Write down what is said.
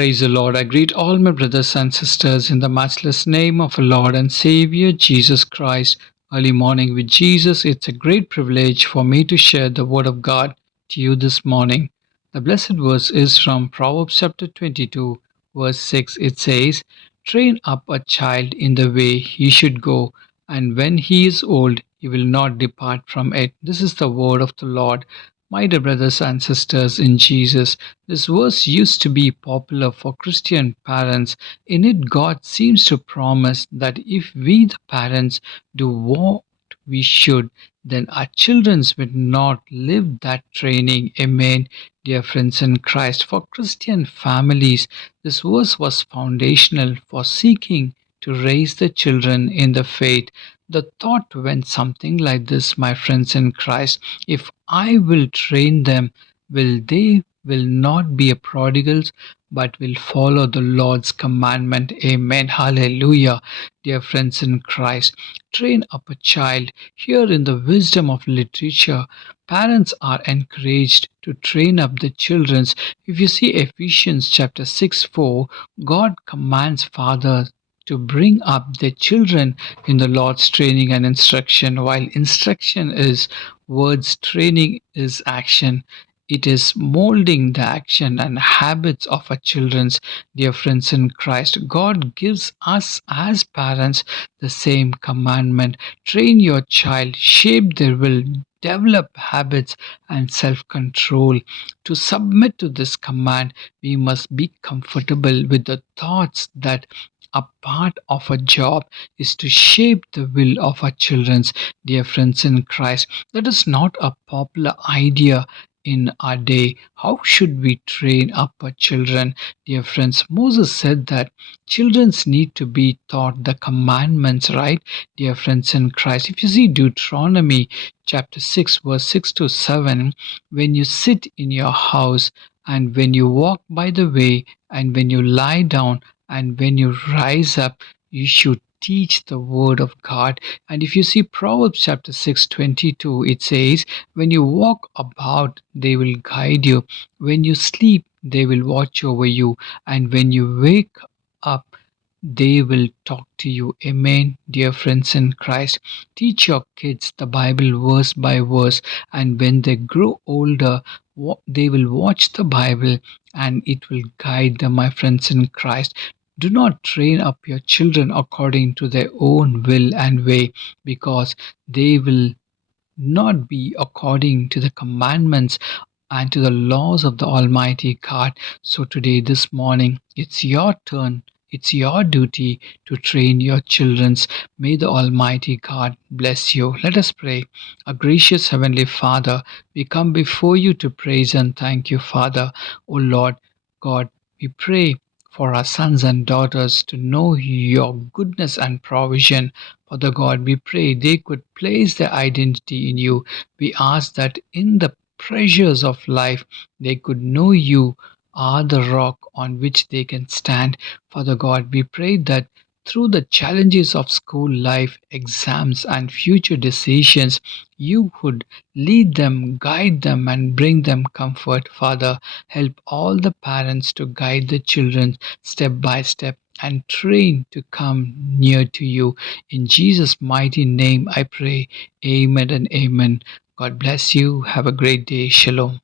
Praise the Lord. I greet all my brothers and sisters in the matchless name of our Lord and Savior Jesus Christ. Early morning with Jesus, it's a great privilege for me to share the Word of God to you this morning. The blessed verse is from Proverbs chapter 22, verse 6. It says, "Train up a child in the way he should go, and when he is old, he will not depart from it." This is the word of the Lord. My dear brothers and sisters in Jesus, this verse used to be popular for Christian parents. In it, God seems to promise that if we, the parents, do what we should, then our children will not live that training. Amen. Dear friends in Christ, for Christian families, this verse was foundational for seeking to raise the children in the faith. The thought went something like this, my friends in Christ: if I will train them, will not be a prodigals, but will follow the Lord's commandment. Amen. Hallelujah. Dear friends in Christ, train up a child. Here in the wisdom of literature, parents are encouraged to train up the children. If you see Ephesians chapter 6:4, God commands fathers to bring up their children in the Lord's training and instruction. While instruction is words, training is action. It is molding the action and habits of our children's. Dear friends in Christ, God gives us as parents the same commandment: train your child, shape their will, develop habits and self control. To submit to this command, we must be comfortable with the thoughts that a part of a job is to shape the will of our children's. Dear friends in Christ, that is not a popular idea in our day. How should we train up our children? Dear friends, Moses said that children need to be taught the commandments, right? Dear friends in Christ, if you see Deuteronomy chapter 6, verse 6 to 7, when you sit in your house, and when you walk by the way, and when you lie down, and when you rise up, you should teach the word of God. And if you see Proverbs chapter 6:22, it says, when you walk about, they will guide you. When you sleep, they will watch over you. And when you wake up, they will talk to you. Amen. Dear friends in Christ, teach your kids the Bible verse by verse, and when they grow older, they will watch the Bible and it will guide them, my friends in Christ. Do not train up your children according to their own will and way, because they will not be according to the commandments and to the laws of the Almighty God. So today, this morning, it's your turn. It's your duty to train your children. May the Almighty God bless you. Let us pray. Our gracious Heavenly Father, we come before you to praise and thank you, Father. O Lord God, we pray for our sons and daughters to know your goodness and provision. Father God, we pray they could place their identity in you. We ask that in the pressures of life, they could know you are the rock on which they can stand. Father God, we pray that through the challenges of school life, exams, and future decisions, you would lead them, guide them, and bring them comfort. Father, help all the parents to guide the children step by step and train to come near to you. In Jesus' mighty name I pray. Amen and amen. God bless you. Have a great day. Shalom.